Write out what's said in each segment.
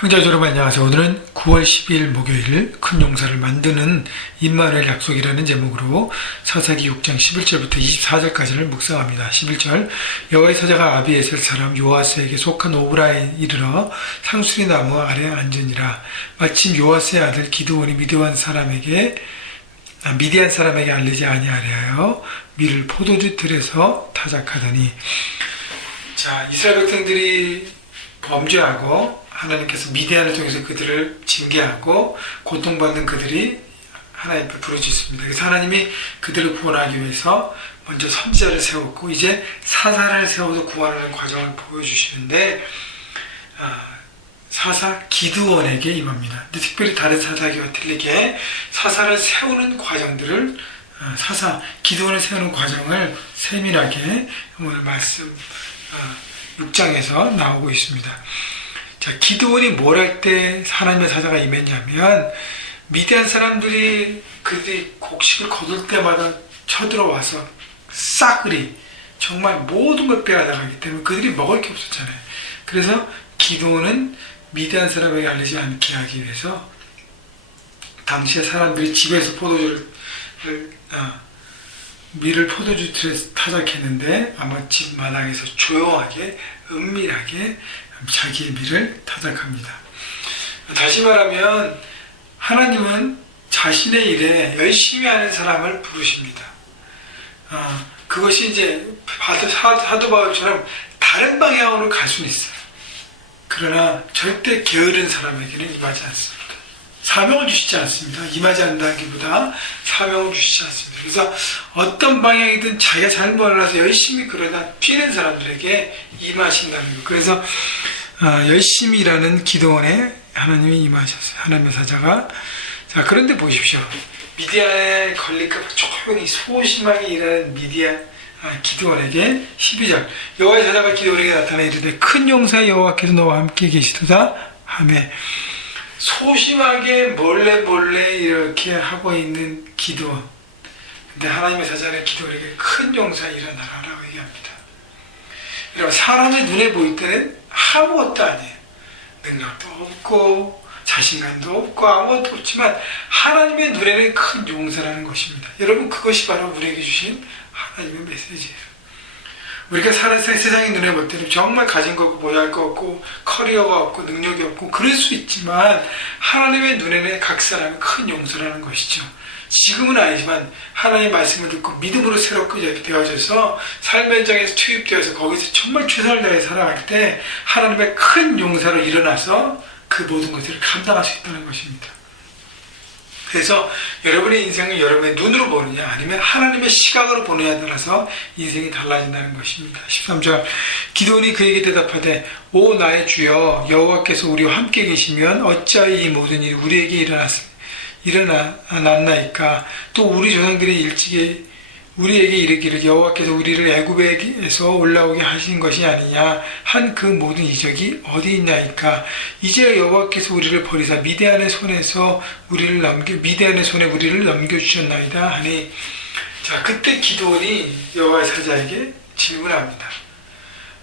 형제 여러분 안녕하세요. 오늘은 9월 12일 목요일 큰 용사를 만드는 임마누엘 약속이라는 제목으로 사사기 6장 11절부터 24절까지를 묵상합니다. 11절 여호와의 사자가 아비에셀 사람 요아스에게 속한 오브라에 이르러 상수리 나무 아래 앉으니라. 마침 요아스의 아들 기드온이 미디안 사람에게 알리지 아니하려 밀을 포도주 들에서 타작하더니, 자, 이스라엘 백성들이 범죄하고 하나님께서 미디안을 통해서 그들을 징계하고 고통받는 그들이 하나님 앞에 부르짖습니다. 그래서 하나님이 그들을 구원하기 위해서 먼저 선지자를 세웠고 이제 사사를 세워서 구원하는 과정을 보여주시는데, 사사 기드온에게 임합니다. 근데 특별히 다른 사사기와 틀리게 사사를 세우는 과정들을 기드온을 세우는 과정을 세밀하게 오늘 말씀 6장에서 나오고 있습니다. 자, 기드온이 뭘 할 때 하나님의 사자가 임했냐면, 미디안 사람들이 그들이 곡식을 거둘 때마다 쳐들어와서 싸그리 정말 모든 걸 빼앗아가기 때문에 그들이 먹을 게 없었잖아요. 그래서 기드온은 미디안 사람에게 알리지 않게 하기 위해서 당시에 사람들이 집에서 밀을 포도주 틀에 타작했는데 아마 집 마당에서 조용하게 은밀하게 자기의 밀을 타작합니다. 다시 말하면 하나님은 자신의 일에 열심히 하는 사람을 부르십니다. 그것이 이제 사도 바울처럼 다른 방향으로 갈 수는 있어요. 그러나 절대 게으른 사람에게는 임하지 않습니다. 사명을 주시지 않습니다. 임하지 않는다기보다 사명을 주시지 않습니다. 그래서 어떤 방향이든 자기가 잘 몰라서 열심히 그러다 뛰는 사람들에게 임하신다는 거예요. 그래서 열심히 일하는 기드온에 하나님이 임하셨어요. 하나님의 사자가. 자, 그런데 보십시오. 미디안에 걸릴까 봐 조용히 소심하게 일하는 기드온에게 12절 여호와의 사자가 기드온에게 나타나 이르되 큰 용사 여호와께서 너와 함께 계시도다 하매, 소심하게 몰래 이렇게 하고 있는 기드온. 근데 하나님의 사자는 기드온에게 큰 용사 일어나라라고 얘기합니다. 여러분, 사람의 눈에 보일 때는 아무것도 아니에요. 능력도 없고 자신감도 없고 아무것도 없지만 하나님의 눈에는 큰 용사라는 것입니다. 여러분, 그것이 바로 우리에게 주신 하나님의 메시지예요. 우리가 세상의 눈에 볼 때는 정말 가진 거 없고 모자랄 거 없고 커리어가 없고 능력이 없고 그럴 수 있지만 하나님의 눈에는 각 사람이 큰 용서라는 것이죠. 지금은 아니지만 하나님의 말씀을 듣고 믿음으로 새롭게 되어져서 삶의 현장에서 투입되어서 거기서 정말 최선을 다해 살아갈 때 하나님의 큰 용사로 일어나서 그 모든 것들을 감당할 수 있다는 것입니다. 그래서 여러분의 인생을 여러분의 눈으로 보느냐 아니면 하나님의 시각으로 보느냐에 따라서 인생이 달라진다는 것입니다. 13절 기드온이 그에게 대답하되 오 나의 주여 여호와께서 우리와 함께 계시면 어찌하여 이 모든 일이 우리에게 일어났나이까. 또 우리 조상들이 일찍이 우리에게 이르기를 여호와께서 우리를 애굽에서 올라오게 하신 것이 아니냐 한 그 모든 이적이 어디 있나이까. 이제 여호와께서 우리를 버리사 미디안의 손에 우리를 넘겨주셨나이다 하니, 자, 그때 기드온이 여호와의 사자에게 질문합니다.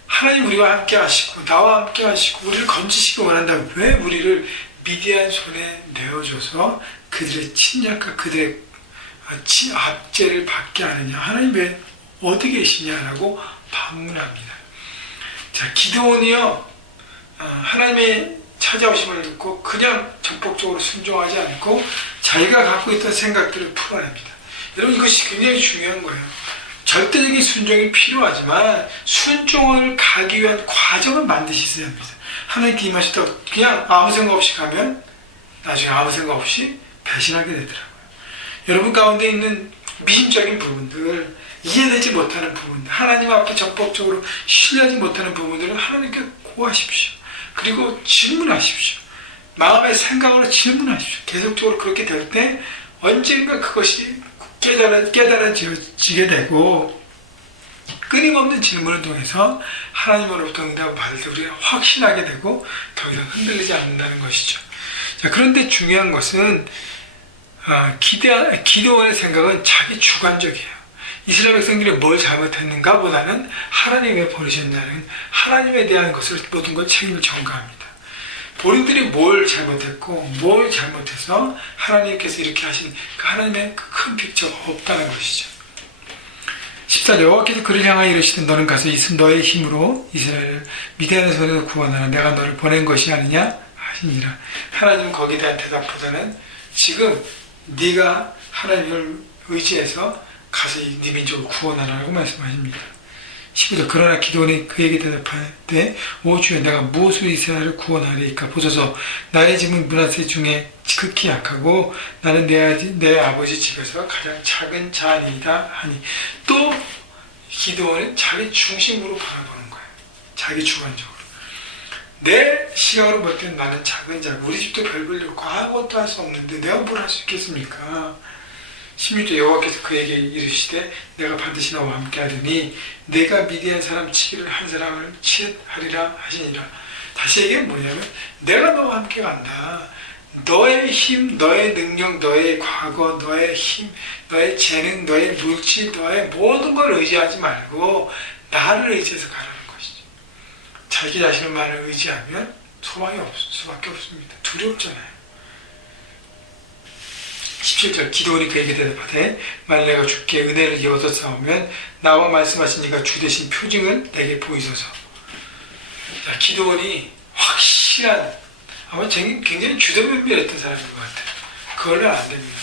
하나님 우리와 함께 하시고 나와 함께 하시고 우리를 건지시기 원한다면 왜 우리를 미디안 손에 내어줘서 그들의 침략과 그들의 압제를 받게 하느냐. 하나님 왜 어디 계시냐라고 반문합니다. 자, 기드온이요, 하나님의 찾아오심을 듣고 그냥 적극적으로 순종하지 않고 자기가 갖고 있던 생각들을 풀어냅니다. 여러분, 이것이 굉장히 중요한 거예요. 절대적인 순종이 필요하지만 순종을 가기 위한 과정을 반드시 있어야 합니다. 하나님께 임하셨다고 그냥 아무 생각 없이 가면 나중에 아무 생각 없이 배신하게 되더라고요. 여러분 가운데 있는 미심적인 부분들, 이해되지 못하는 부분들, 하나님 앞에 적극적으로 신뢰하지 못하는 부분들은 하나님께 고하십시오. 그리고 질문하십시오. 마음의 생각으로 질문하십시오. 계속적으로 그렇게 될 때 언젠가 그것이 깨달아지게 되고 끊임없는 질문을 통해서 하나님으로부터 응답을 받을 때 우리가 확신하게 되고 더 이상 흔들리지 않는다는 것이죠. 자, 그런데 중요한 것은 기드온의 생각은 자기 주관적이에요. 이스라엘 백성들이 뭘 잘못했는가 보다는 하나님이 왜 버리셨냐는 하나님에 대한 것을 모든 것 책임을 전가합니다. 본인들이 뭘 잘못했고 뭘 잘못해서 하나님께서 이렇게 하신 그 하나님의 그 큰 픽처가 없다는 것이죠. 14절 여호와께서 그를 향하여 이르시되 너는 가서 너의 힘으로 이스라엘을 미디안의 손에서 구원하라. 내가 너를 보낸 것이 아니냐 하시니라. 하나님은 거기에 대한 대답보다는 지금 네가 하나님을 의지해서 가서 네 민족을 구원하라고 말씀하십니다. 15절 그러나 기드온이 그에게 대답하되 오 주여 내가 무엇으로 이스라엘을 구원하리이까. 보소서 나의 집은 므낫세 중에 극히 약하고 나는 내 아버지 집에서 가장 작은 자니이다 하니. 또 기드온은 자기 중심으로 바라보는 거예요. 자기 주관적으로. 내 시각으로 볼 때는 나는 작은 자고 우리 집도 별 볼 일 없고 아무것도 할 수 없는데 내가 뭘 할 수 있겠습니까? 16절 여호와께서 그에게 이르시되 내가 반드시 너와 함께 하리니 내가 미디안 사람 치기를 한 사람을 치하리라 하시니라. 다시 얘기하면 뭐냐면 내가 너와 함께 간다. 너의 힘, 너의 능력, 너의 과거, 너의 힘, 너의 재능, 너의 물질, 너의 모든 걸 의지하지 말고 나를 의지해서 가라는 것이죠. 자기 자신만을 의지하면 소망이 없을 수밖에 없습니다. 두렵잖아요. 17절 기드온이 그에게 대답하되 만일 내가 주께 은혜를 이어서 싸우면 나와 말씀하신 이가 주 되신 표징은 내게 보이소서. 자, 기드온이 확실한 아마 굉장히 주도면밀했던 사람인 것 같아요. 그걸로 안 됩니다.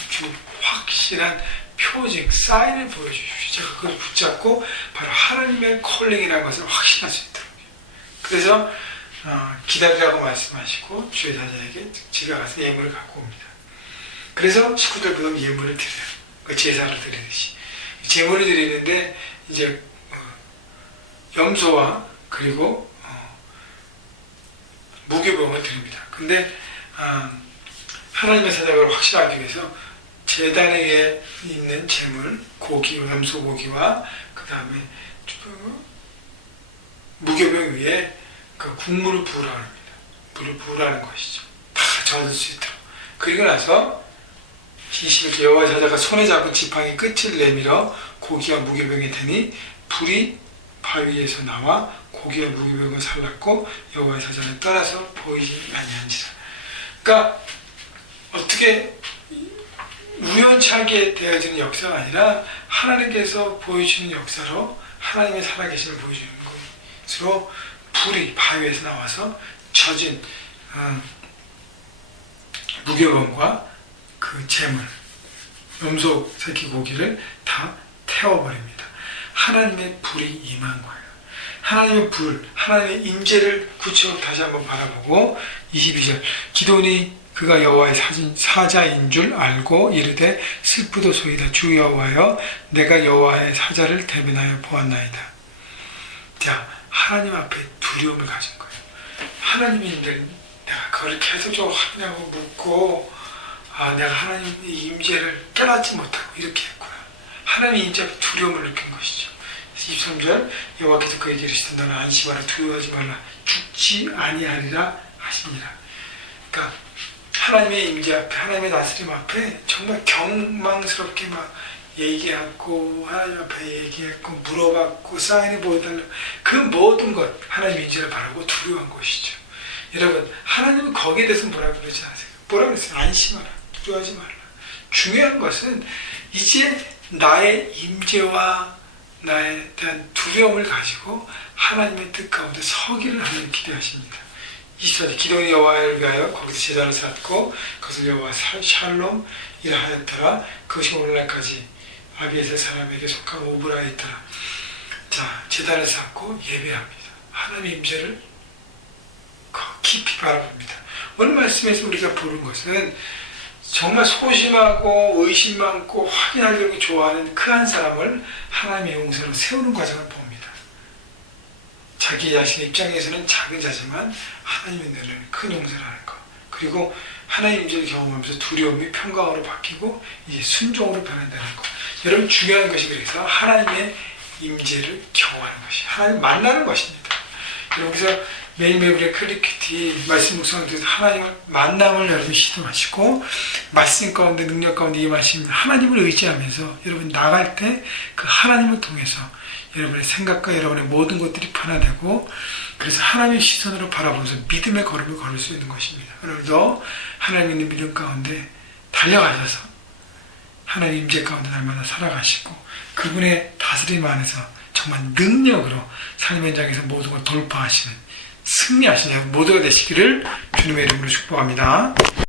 확실한 표징, 사인을 보여주십시오. 제가 그걸 붙잡고 바로 하나님의 콜링이라는 것을 확신할 수 있도록. 그래서 기다리라고 말씀하시고 주의 사자에게 집에 가서 예물을 갖고 옵니다. 그래서 식구들보다 예물을 드려요. 그 제사를 드리듯이. 제물을 드리는데 이제 염소와 그리고 무교병을 드립니다. 근데 하나님의 사자를 확실하기 위해서 제단 위에 있는 제물, 고기, 염소 고기와 그 다음에 무교병 위에 그 국물을 부으라고 합니다. 물을 부으라는 것이죠. 다 젖을 수 있도록. 그리고 나서 21절 여호와의 사자가 손에 잡은 지팡이 끝을 내밀어 고기와 무교병에 대니 불이 바위에서 나와 고기와 무교병을 살랐고 여호와의 사자는 떠나서 보이지 아니한지라. 그러니까 어떻게 우연찮게 되어지는 역사가 아니라 하나님께서 보여주는 역사로 하나님의 살아계심을 보여주는 것으로 불이 바위에서 나와서 젖은 무교병과 그 재물, 염소 새끼 고기를 다 태워버립니다. 하나님의 불이 임한 거예요. 하나님의 불, 하나님의 임재를 구체적으로 다시 한번 바라보고 22절 기드온이 그가 여호와의 사자인 줄 알고 이르되 슬프도소이다. 주 여호와여 내가 여호와의 사자를 대변하여 보았나이다. 자, 하나님 앞에 두려움을 가진 거예요. 하나님이 내가 그걸 계속 하냐고 묻고 내가 하나님의 임재를 깨닫지 못하고 이렇게 했구나. 하나님의 임재 앞에 두려움을 느낀 것이죠. 23절 여호와께서 그에게 이르시되 너는 안심하라 두려워하지 말라 죽지 아니하리라 하시니라. 그러니까 하나님의 임재 앞에 하나님의 다스림 앞에 정말 경망스럽게 막 얘기하고 하나님 앞에 얘기했고 물어봤고 사인을 보여달라고 그 모든 것 하나님의 임재를 바라고 두려워한 것이죠. 여러분 하나님은 거기에 대해서 뭐라고 그러지 않으세요? 뭐라고 그랬어요? 안심하라 두려워하지 말라. 중요한 것은 이제 나의 임재와 나에 대한 두려움을 가지고 하나님의 뜻 가운데 서기를 하는 기대하십니다. 24절 기드온이 여호와를 위하여 거기서 제단을 쌓고 그것을 여호와 샬롬 이라 하였더라. 그것이 오늘날까지 아비에셀 사람에게 속한 오브라에 있더라. 자, 제단을 쌓고 예배합니다. 하나님의 임재를 깊이 바라봅니다. 오늘 말씀에서 우리가 보는 것은 정말 소심하고 의심 많고 확인하려고 좋아하는 그 한 사람을 하나님의 용서로 세우는 과정을 봅니다. 자기 자신의 입장에서는 작은 자지만 하나님의 은혜는 큰 용서를 하는 것. 그리고 하나님의 임재를 경험하면서 두려움이 평강으로 바뀌고 이제 순종으로 변한다는 것. 여러분 중요한 것이 그래서 하나님의 임재를 경험하는 것이 하나님 만나는 것입니다. 여기서 매일매일 우리의 클리큐티 말씀 묵상에서 하나님을 만남을 여러분 시도하시고 말씀 가운데 능력 가운데 임하시면 하나님을 의지하면서 여러분 나갈 때 그 하나님을 통해서 여러분의 생각과 여러분의 모든 것들이 변화되고 그래서 하나님의 시선으로 바라보면서 믿음의 걸음을 걸을 수 있는 것입니다. 오늘도 하나님 있는 믿음 가운데 달려가셔서 하나님 임재 가운데 날마다 살아가시고 그분의 다스림 안에서 정말 능력으로 삶의 현장에서 모든 걸 돌파하시는 승리하시는 모두가 되시기를 주님의 이름으로 축복합니다.